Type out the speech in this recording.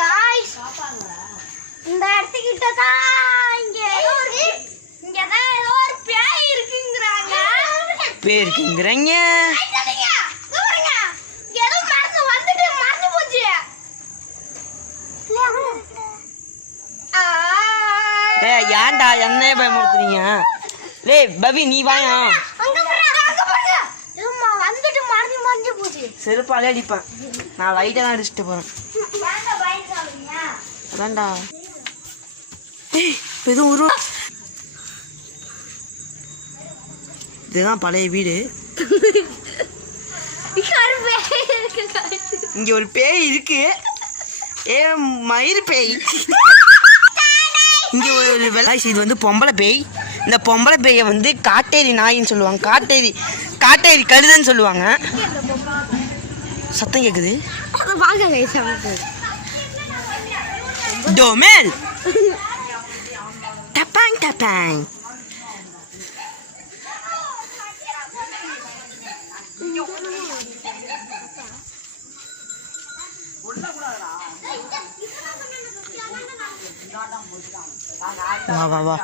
Guys இந்த இடத்துக்கிட்ட தான் இங்க தான் ஏதோ ஒரு பேய் இருக்குங்கறாங்க. பேய் இருக்குங்கறாங்க. ஏதோ மறந்து போச்சு. டேய் ஏன்டா என்னைய பயமுறுத்துறீங்க? டேய் பவி நீ வாயா. அங்க பாருங்க. ஏம்மா வந்துட்டு மறந்து போச்சு. செருப்பாலே அடிப்பேன். நான் லைட்டா தான் அடிச்சிட்டு போறேன். ஏன்டா பயந்துறீங்க? அதான்டா. ஏய் எதுவும் ஒரு இதுதான் பழைய வீடு. இங்க ஒரு பேய் இருக்கு. ஏ மயிர் பேய். இங்க ஒரு வெள்ளாய்ச்சி. இது வந்து பொம்பளை பேய். இந்த பொம்பளை பேயை வந்து காட்டேரி நாயின்னு சொல்லுவாங்க. காட்டேரி கழுதைன்னு சொல்லுவாங்க. சத்தம் கேக்குது. டோமெல் டப்பாங் டப்பாங். வா வா வா.